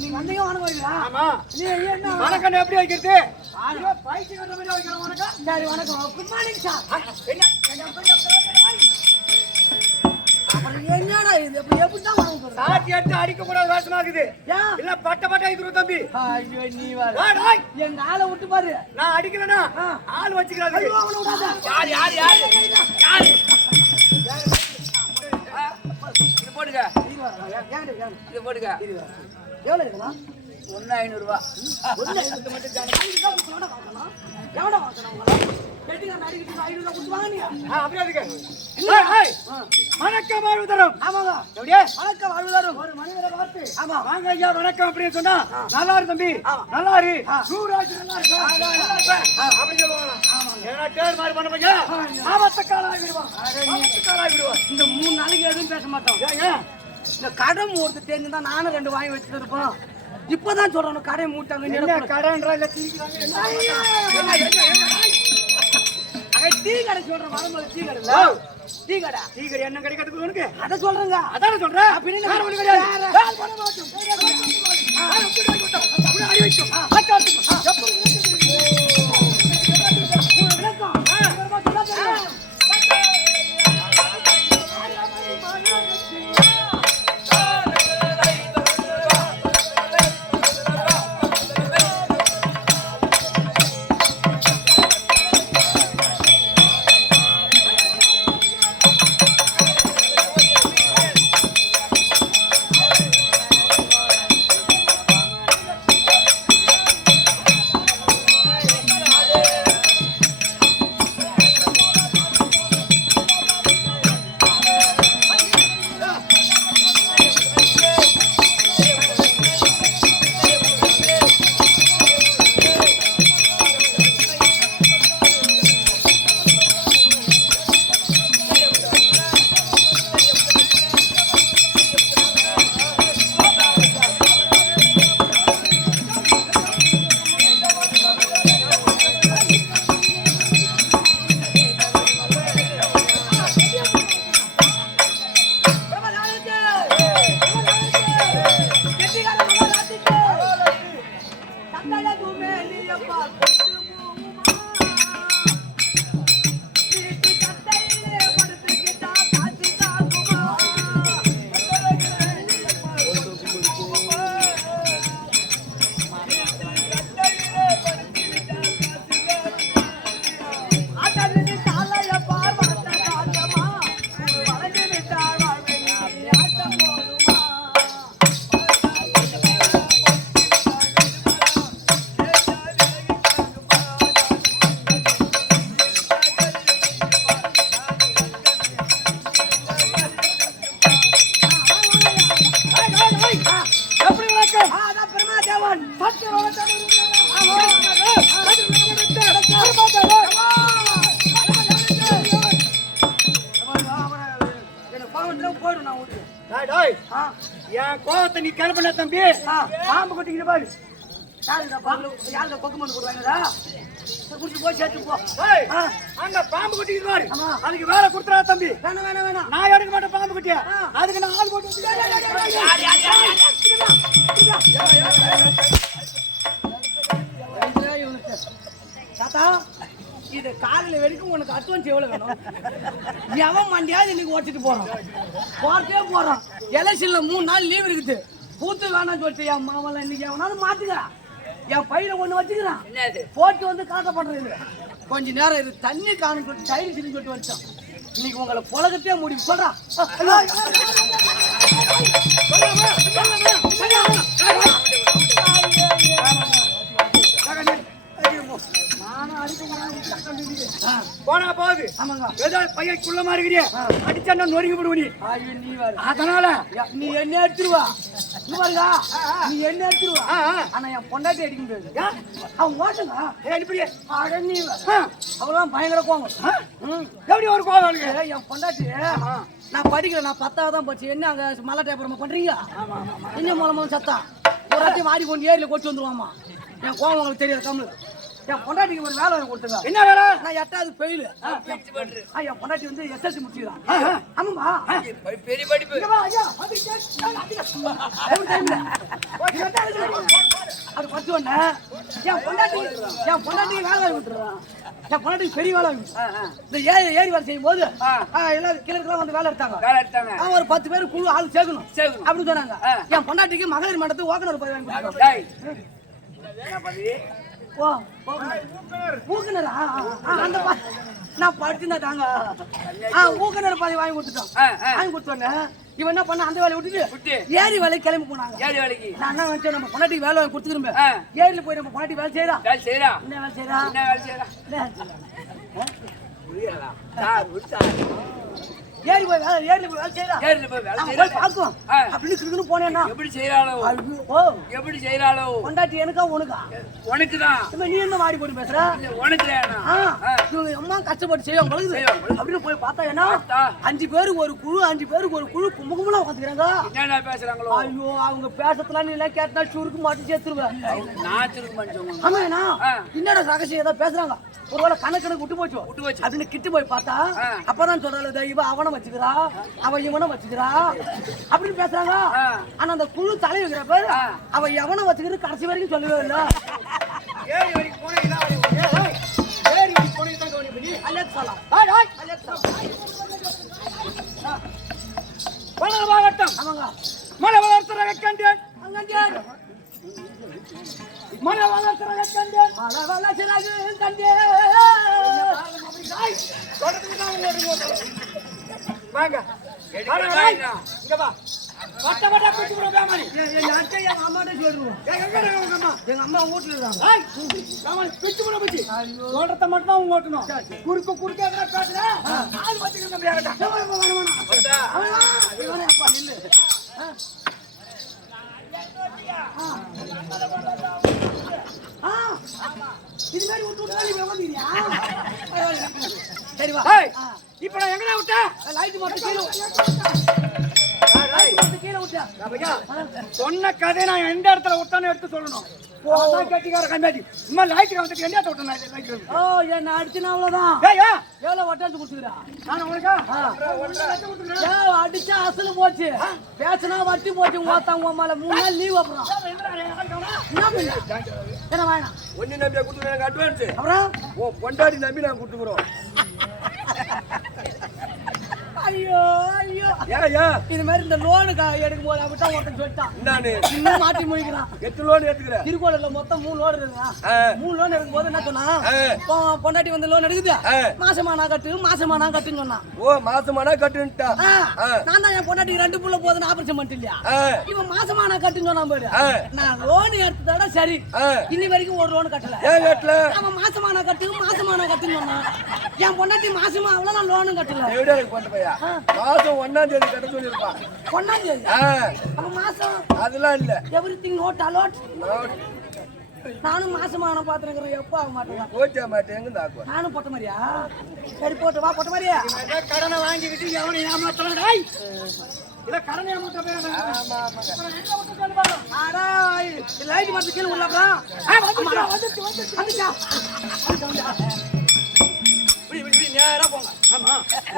நீங்க வந்தீங்க வணக்கம். ஆமா. நீ என்ன வணக்கம் எப்படி வைக்கிறது? ஆரோ பைத்தி கட்ட மாதிரி வைக்கிற வணக்கம். சரி வணக்கம். Good morning sir. என்ன அப்புறம் என்னடா இது? எப்படி தான் வணக்கம் சொல்ற? சாத்தி எடுத்து அடிக்க கூடாது வாசமாக்குது. இல்ல பட்ட பட்ட இதுரு தம்பி. ஐயோ நீ வர. டேய் எங்க ஆளை விட்டு பாரு. நான் அடிக்கலனா ஆள் வச்சுக்கிறாரு. ஐயோ அவன விடாத. யார் இது போடுங்க. இது போடுங்க. எவ்வளவு இருக்குமா? 1500 ரூபாய். ஒண்ணு மட்டும் ஜானி. எவட வாங்கணும்? கேட்டிங்க நடிக்கிட்டு 500 கொடுத்து வாங்க நீ. அப்படியே இருக்கு. ஏய் வணக்கம் வாழ்வுதரும். ஆமாங்க. எப்படியே? வணக்கம் வாழ்வுதரும். ஒரு மனிதரை பார்த்து. ஆமா. வாங்க ஐயா வணக்கம் அப்படின்னு சொன்னா நல்லா இரு தம்பி. நல்லா இரு. சூராஜ் நல்லா இருக்கு. அப்படி சொல்லுவாங்க. ஆமா. ஏன்னா டேர் மாதிரி பண்ண பையா. ஆபத்துக்காராய் விடுவான். ஆபத்துக்காராய் விடுவான். இந்த 3 நாளைக்கு எதுவும் பேச மாட்டோம். ஏன் இந்த கடை மூர்த்து தெரிஞ்சுதான் நானும் 2 வாங்கி வச்சுட்டு இருப்போம். இப்பதான் சொல்றேன் கடை மூட்டாங்க. என்ன கடைன்றா இல்ல தீக்கிறாங்க. டீ கடை சொல்றேன். வரும்போது டீ கடை டீ கடை டீ கடை என்ன கிடைக்கிறதுக்கு உனக்கு அதை சொல்றேங்க. அதான சொல்றேன். அப்படின்னு வேற ஒண்ணு கிடையாது. அடி வைக்கும். என் கோவத்தை நீ கிளம்பின தம்பி. பாம்பு கொட்டிக்கிட்டு பாரு. யாருங்க கொக்கு மருந்து போடுவாங்கடா? குடிச்சு போய் சேர்த்து போ. அங்க பாம்பு கொட்டிக்கிட்டு பாரு. அதுக்கு வேலை கொடுத்துறா தம்பி. வேணாம் வேணாம் வேணாம். நான் எடுக்க மாட்டேன் பாம்பு கொட்டிய. அதுக்கு நான் ஆள் போட்டு தாத்தா இது காலையில வரைக்கும் உனக்கு அட்வான்ஸ் எவ்வளவு வேணும்? எவன் மண்டியாவது இன்னைக்கு ஓட்டிட்டு போறான். எலெக்ஷன்ல 3 நாள் லீவ் இருக்குது. பூத்து வேணாம் சொல்லிட்டு என் மாமல்ல இன்னைக்கு எவனாலும் மாத்துக்கிறான். என் பையில ஒண்ணு வச்சுக்கிறான். போட்டு வந்து காட்டப்படுறது. கொஞ்ச நேரம் இது தண்ணி காணும் சொல்லிட்டு டைரி சின்னு சொல்லிட்டு வச்சோம். இன்னைக்கு உங்களை புலகத்தையே முடிவு சொல்றான். போனா போகுது. ஏதோ பையன் குள்ள மாறுகிறிய அடிச்சா நொறுங்கி விடுவ நீ. அதனால நீ என்ன எடுத்துருவா. நீ என்ன எடுத்துருவா. ஆனா என் பொண்டாட்டி அடிக்க முடியாது. அவன் ஓட்டுங்க அவெல்லாம் பயங்கர கோவம். எப்படி ஒரு கோவம்? என் பொண்டாட்டி நான் படிக்கல. நான் 10வது தான் போச்சு. என்ன அங்க மலை டேப்பரமா பண்றீங்க? இன்னும் மூலமா சத்தா ஒரு வாட்டி வாடி கொண்டு ஏரியில கொண்டு வந்துருவாமா. என் கோவம் உங்களுக்கு தெரியாது. கம்மல் என் பொண்டாட்டிக்கு ஒரு வேலை கொடுத்துங்க. என்ன வேலை? நான் 8வது ஃபெயில். என் பொண்டாட்டி வந்து எஸ்எல்சி முடிச்சிருக்கான். ஆமாமா பெரிய படிப்பு. சொன்ன என் பொண்டாட்டிக்கு வேலை வாங்கி கொடுத்துருவான். என் பொண்டாட்டிக்கு பெரிய வேலை வாங்கி இந்த ஏரி வேலை செய்யும் போது எல்லாரும் கிழக்குலாம் வந்து வேலை எடுத்தாங்க. அவன் ஒரு 10 பேர் குழு ஆள் சேர்க்கணும் அப்படின்னு சொன்னாங்க. என் பொண்டாட்டிக்கு மகளிர் மன்றத்துக்கு ஓக்கனர் பதவி வாங்கி கொடுத்தாங்க. ஊக்குனரா அந்த நான் படிச்சுதான் தாங்க ஊக்குனர் பதவி வாங்கி கொடுத்துட்டோம். வாங்கி கொடுத்தோன்னே இவன் என்ன பண்ண அந்த வேலையை விட்டுட்டு ஏரி வேலைக்கு கிளம்பி போனாங்க. நான் என்ன நினைச்சேன், நம்ம பொண்டாட்டிக்கு வேலை வாங்கி கொடுத்துருமே ஏரியில போய் நம்ம பொண்டாட்டி வேலை செய்யறா என்ன வேலை செய்யறா ஏரி போய் வேலை செய்யறா பாக்கும் அப்படின்னு போனேன்னா எப்படி செய்யறாளோ பொண்டாட்டி எனக்கா உனக்குதான் நீ என்ன மாறி போட்டு பேசுற அம்மா கஷ்டப்பட்டு செய்யும் அப்படின்னு போய் பார்த்தா ஏன்னா 5 பேருக்கு ஒரு குழு கும்பகும்பலா உட்காந்துக்கிறாங்க. பேசுறாங்களோ ஐயோ அவங்க பேசத்துல நீ எல்லாம் கேட்டா சுருக்கு மாட்டி சேர்த்துருவேன். ஆமா என்னடா ரகசியம் ஏதாவது பேசுறாங்க. ஒருவேளை கணக்கு விட்டு போச்சு அப்படின்னு கிட்டு போய் பார்த்தா அப்பதான் சொல்றாங்க இவ அவனை வச்சுக்கிறா அவன் இவனை வச்சுக்கிறா அப்படின்னு பேசுறாங்க. ஆனா அந்த குழு தலை வைக்கிற பேரு அவன் எவனை வச்சுக்கிறது கடைசி வரைக்கும் சொல்லவே இல்லை. மழை வளர்த்துறாங்க கண்டேன் மழை வளர்த்துறாங்க கண்டேன் மழை வளர்த்துறாங்க கண்டேன் வாங்க இங்க வா வட்ட வட்ட குட்டி ப்ரோ பேமாரி எங்க அக்கா எங்க அம்மாட்ட சொல்றோம் எங்க அம்மா வீட்ல இருக்காங்க. ஏய் பேமாரி பிச்சு ப்ரோ பிச்சு சொல்றத மட்டும் தான் ஓட்டணும். குறுக்க எதனா பேசுற ஆள் வச்சுக்க நம்ம யாரடா இவனே அப்பா நில்லு. இது மாதிரி விட்டு வந்துறியா சரி வா. இப்ப நான் எங்கடா விட்டேன் லைட் மட்டும் கீழே விட்டேன். சொன்ன கதை நான் எந்த இடத்துல விட்டான்னு எடுத்து சொல்லணும். கட்டிக்கார கம்மியாச்சு சும்மா லைட் வந்துட்டு எந்த இடத்துல விட்டேன். ஓ என்ன அடிச்சுனா அவ்வளவுதான். எவ்வளவு வட்டாச்சு கொடுத்துக்கிறா நான் உனக்கா அடிச்சா அசல் போச்சு பேசினா வட்டி போச்சு ஓத்தாங்க மேல 3 நாள் லீவ். அப்புறம் என்ன வேணாம் ஒன்னு நம்பியா கொடுத்து எனக்கு அட்வான்ஸ் அப்புறம் ஓ பொண்டாடி நம்பி நான் கொடுத்துக்கிறோம். ஐயோ இது மாதிரி இந்த லோனு எடுக்கும் போது அப்படித்தான் ஒருத்தன் சொல்லிட்டான். இன்னும் மாட்டி முடிக்கிறான். 8 லோன் எடுத்துக்கிறேன் திருக்கோளூர்ல மொத்தம் 3 லோன் இருக்குங்க. 3 லோன் எடுக்கும் போது என்ன சொன்னா பொண்டாட்டி வந்து லோன் எடுக்குது மாசமானா கட்டுன்னு சொன்னான். ஓ மாசமானா கட்டுன்ட்டா நான் தான் என் பொண்டாட்டிக்கு 2 புள்ள போதுன்னு ஆபரேஷன் பண்ணிட்டு இல்லையா இவன் மாசமானா கட்டுன்னு சொன்னான் பாரு. நான் லோன் எடுத்ததோட சரி இன்னி வரைக்கும் ஒரு லோன் கட்டல. அவன் மாசமானா கட்டுன்னு சொன்னான். என் பொண்டாட்டி மாசமா அவ்வளவு நான் லோனும் கட்டல. மாசம் 1ஆம் தேதி கட்ட சொல்லிருப்பான். 1ஆம் தேதி அப்ப மாசம் அதெல்லாம் இல்ல எவ்ரிதிங் நோட் அலாட். நானும் மாசமான பாத்துறேன் எப்ப ஆக மாட்டேன் போச்சா மாட்டேங்க தாக்குவா நானும் போட்ட மாதிரியா சரி போட்டு வா போட்ட மாதிரியா கடனை வாங்கிக்கிட்டு எவனை ஏமாத்தலாம் டேய் இல்ல கடனை ஏமாத்த போய் ஆடா லைட் வந்து கீழ உள்ளப்பா வந்துச்சா நேரா போங்க. ஆமா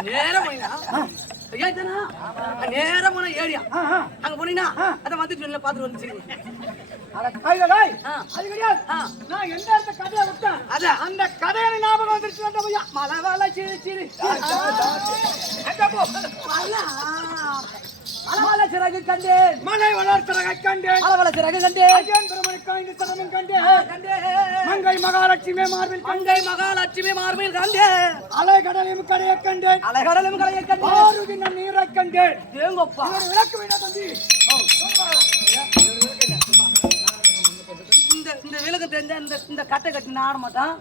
நேரா போனீங்கன்னா நேரா போன ஏரியா அங்க போனீங்கன்னா அத வந்துட்டு பாத்துட்டு வந்துச்சு. நான் எந்த இடத்த கதையை விட்டேன் அந்த கதையை ஞாபகம் வந்துருச்சு. மழை வேலை சிரி மலவளச்சிறகு கண்டேன் மலை வளர்ச்சிறகு கண்டேன் மலவளச்சிறகு கண்டேன் பெருமணிக்காய்ந்து சடமும் கண்டேன் மங்கை மகாலட்சுமி மார்பில் கண்டேன் அலைகடலும் கடையை கண்டேன் ஆறுதி நீரை கண்டேன். ஏங்கப்பா விளக்கு வேணா தம்பி இந்த விளக்கு தெரிஞ்ச இந்த கட்டை கட்டி ஆட மாட்டான்.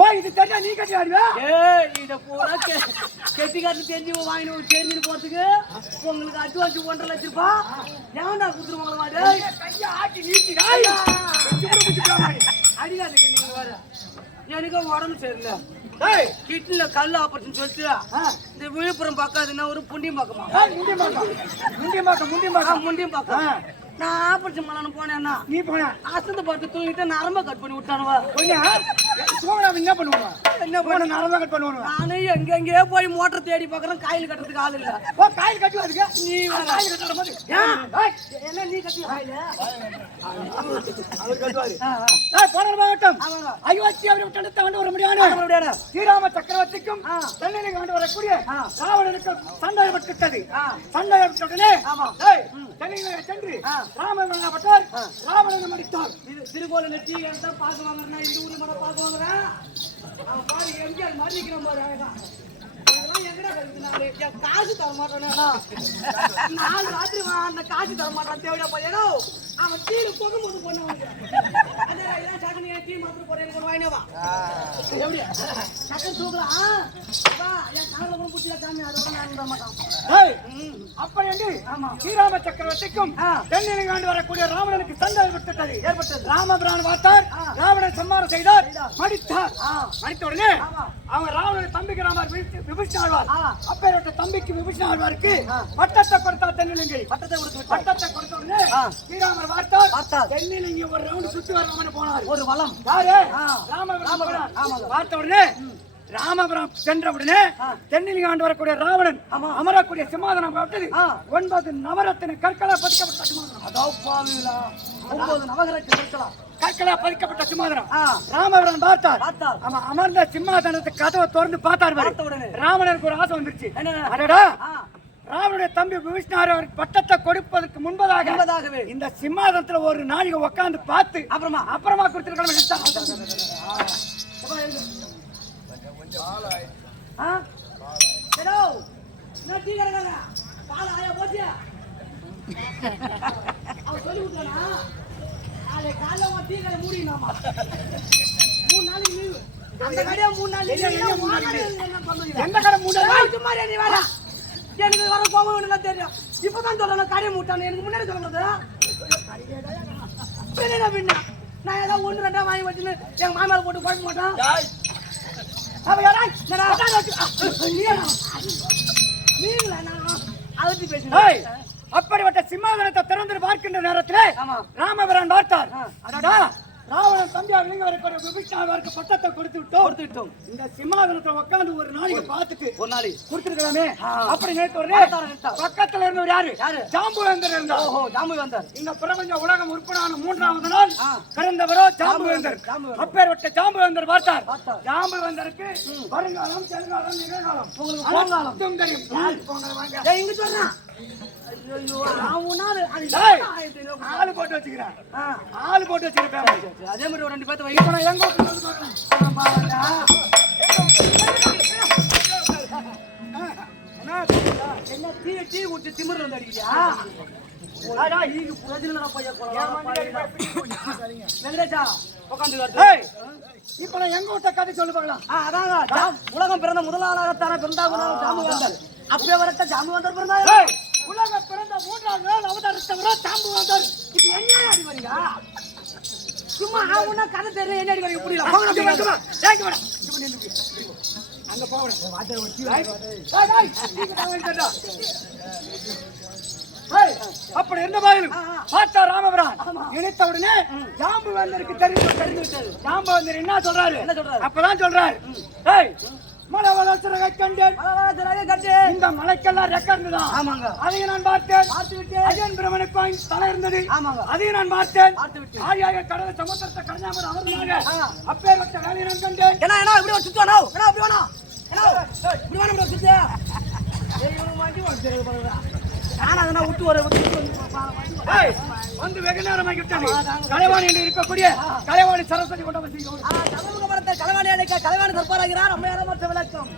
ஓ இது தெரிஞ்சா நீ கட்டி ஆடுவா இத பூரா கெட்டி காட்டு தெரிஞ்சு வாங்கினு தெரிஞ்சுட்டு போறதுக்கு உங்களுக்கு அட்வான்ஸ் 1.5 லட்சம் ரூபாய் ஏன்டா குடுத்துருவாங்களா கையை ஆட்டி நீட்டி அடிக்காதுங்க நீங்க வேற எனக்கு உடம்பு சரியில்லை கிட்னில கல் ஆபரேஷன் சொல்லிட்டு இந்த விழுப்புரம் பக்கம் அதுன்னா ஒரு புண்டியம் பக்கமா முண்டியம் பக்கம் நான் ஆபரேஷன் பண்ணணும் போனேன்னா நீ போன அசந்து பார்த்து தூங்கிட்டு நரம்ப கட் பண்ணி விட்டானுவா சோமனா என்ன பண்ணுவாங்க என்ன போன நரம்பா கட் பண்ணுவாங்க நானே எங்கெங்கேயோ போய் மோட்டர் தேடி பார்க்கறேன் காயில் கட்டுறதுக்கு ஆள் இல்ல ஓ காயில் கட்டுவாதுக்கு நீ காயில் கட்டற மாதிரி என்ன நீ கட்டி காயில அவர் கட்டுவாரு போன மாவட்டம் அயோத்தி அவரை தடுத்து ஆண்டு வர முடியாது ஸ்ரீராம சக்கரவர்த்திக்கும் தென்னிலை ஆண்டு வரக்கூடிய ராவணனுக்கு சண்டை ஏற்பட்டது சண்டை ஏற்பட்டவுடனே தென்னிலை சென்று ராமபட்டர் ராவணனை மடித்தார் திருக்கோயில டீ எடுத்தா பார்க்க வாங்குறா இந்த ஊர்ல கூட பார்க்க வாங்குறா அவன் பாரு எம்ஜிஆர் மாதிரி நிற்கிறான் பாரு அழகா எங்கடா கருதுனாலே காசு தர மாட்டானா 4 ராத்திரி அந்த காசு தர மாட்டான் தேவையா பையனோ அவன் டீ போகும்போது பண்ணுவாங்க அதே எல்லாம் சக்கனை டீ மாத்திரம் போறேன் எனக்கு வாங்கினவா எப்படியா சக்கன் தூக்கலாம் வா என் காலைல கூட புடிச்சா சாமி அதோட நான் விட மாட்டான் அப்ப என்று ஸ்ரீராம சக்கரவர்த்திக்கும் தென்னிலை ஆண்டு வரக்கூடிய ராவணனுக்கு சண்டை ஏற்பட்டது ராமபிரான் பார்த்தார் ராவணன் சம்மாரம் செய்தார் மடித்தார் மடித்த உடனே அவன் ராவணன் தம்பிக்கு ராமர் விபீஷண ஆழ்வார் அப்பேற்பட்ட தம்பிக்கு விபீஷண ஆழ்வாருக்கு பட்டத்தை கொடுத்தார் தென்னிலங்கை பட்டத்தை கொடுத்த உடனே ஸ்ரீராமர் பார்த்தார் தென்னிலங்கை ஒரு ரவுண்ட் சுத்தி வராம போனார் ஒரு வளம் யாரு ராமபிரான் பார்த்த உடனே ராமபுரம் சென்ற உடனே தென்னிலை ஆண்டு வரக்கூடிய ராவணன் அமரக்கூடிய சிம்மாதனம் 9 நவரத்தின கற்களா பதிக்கப்பட்ட சிம்மாதனம் 9 நவகிரக கற்களா பதிக்கப்பட்ட சிம்மாதனம் ராமபுரம் பார்த்தார் அவன் அமர்ந்த சிம்மாதனத்தை கதவை திறந்து பார்த்தார் ராவணனுக்கு ஒரு ஆசை வந்துருச்சு அடடா ராவனுடைய தம்பி விபீஷணர் அவருக்கு பட்டத்தை கொடுப்பதற்கு முன்பதாகவே இந்த சிம்மாதனத்துல ஒரு நாளிகை உட்கார்ந்து பார்த்து அப்புறமா கொடுத்துருக்கணும் சொல்லி விட்டானா காலைல டீ கடை மூடினாமா 3 நாளைக்கு லீவு அந்த கடையா 3 நாள் எந்த கடை 3 நாள் சும்மா நீ வேற எனக்கு வர போக தெரியும் இப்பதான் சொல்லணும் கடை மூட்டானு எனக்கு முன்னாடி சொல்றது பின்ன நான் ஏதோ 1 2 வாங்கி வச்சுன்னு எங்க மாமாவை போட்டு குழப்ப மாட்டான் அப்படிப்பட்ட சிம்மாதனத்தை திறந்து பார்க்கின்ற நேரத்திலே ராமபிரான் பார்த்தார் அடடா ராவணன் தம்பி அவருக்கு விபீஷணருக்கு பட்டத்தை கொடுத்து விட்டோம் இந்த சிம்மாதனத்தை உட்கார்ந்து ஒரு நாளைக்கு பார்த்துட்டு ஒரு நாளைக்கு கொடுத்துருக்கலாமே அப்படி நினைத்த உடனே பக்கத்துல இருந்தவர் யாரு ஜாம்புவேந்தர் இருந்தார் ஜாம்புவேந்தர் இந்த பிரபஞ்ச உலகம் உற்பனான 3வது நாள் பிறந்தவரோ ஜாம்புவேந்தர் அப்பேற்பட்ட ஜாம்புவேந்தர் பார்த்தார் ஜாம்புவேந்தருக்கு வருங்காலம் செல்காலம் நிகழ்காலம் உங்களுக்கு தெரியும் இங்க சொன்னா ஆளு போட்டு வச்சுக்கிறேன் அதே மாதிரி ஒரு 2 பேர்த்த வைக்க போனா எங்க என்ன டீ குடிச்சு திமிர் வந்து அடிக்கிறியா இப்ப நான் எங்க விட்ட கதை சொல்லு பார்க்கலாம் அதான் உலகம் பிறந்த முதலாளாகத்தான பிறந்தாங்க ஜாம்புவேந்தர் அப்படியே வரட்ட ஜாம்புவேந்தர் பிறந்தாங்க உலகம் பிறந்த 3வது நாள் அவதாரத்தவரோ ஜாம்புவேந்தர் இப்ப என்ன அடி வரீங்க சும்மா ஆவுன்னா கதை தெரியும் என்ன அடி வரீங்க புரியல அங்க போறேன் அப்படி இருந்த பாயிலும் பார்த்தா ராமபிரான் நினைத்த உடனே ஜாம்புவேந்தருக்கு தெரிந்து ஜாம்புவேந்தர் என்ன சொல்றாரு அப்பதான் சொல்றாரு மலை வளர்ச்சியை கண்டேன் இந்த மலைக்கெல்லாம் ரெக்கார்டு தான் அதையும் நான் பார்த்தேன் அஜயன் பிரமனுக்கு தலை இருந்தது அதையும் நான் பார்த்தேன் ஆழியாக கடலை சமுத்திரத்தை கடந்தாமல் அமர்ந்தாங்க அப்பேற்பட்ட வேலையை நான் கண்டேன் என்ன இப்படி ஒரு சுத்தம் அப்படி வேணா இப்படி வேணும் சுத்தியா விட்டு வர வந்து வெகு நேரமாகிவிட்டது கலைவாணி என்று இருக்கக்கூடிய கலைவாணி சரஸ்வதி கொண்டு வந்து கலைவாணி அழைக்க கலைவாணி தற்பாராகிறார் அம்மையார மற்ற விளக்கம்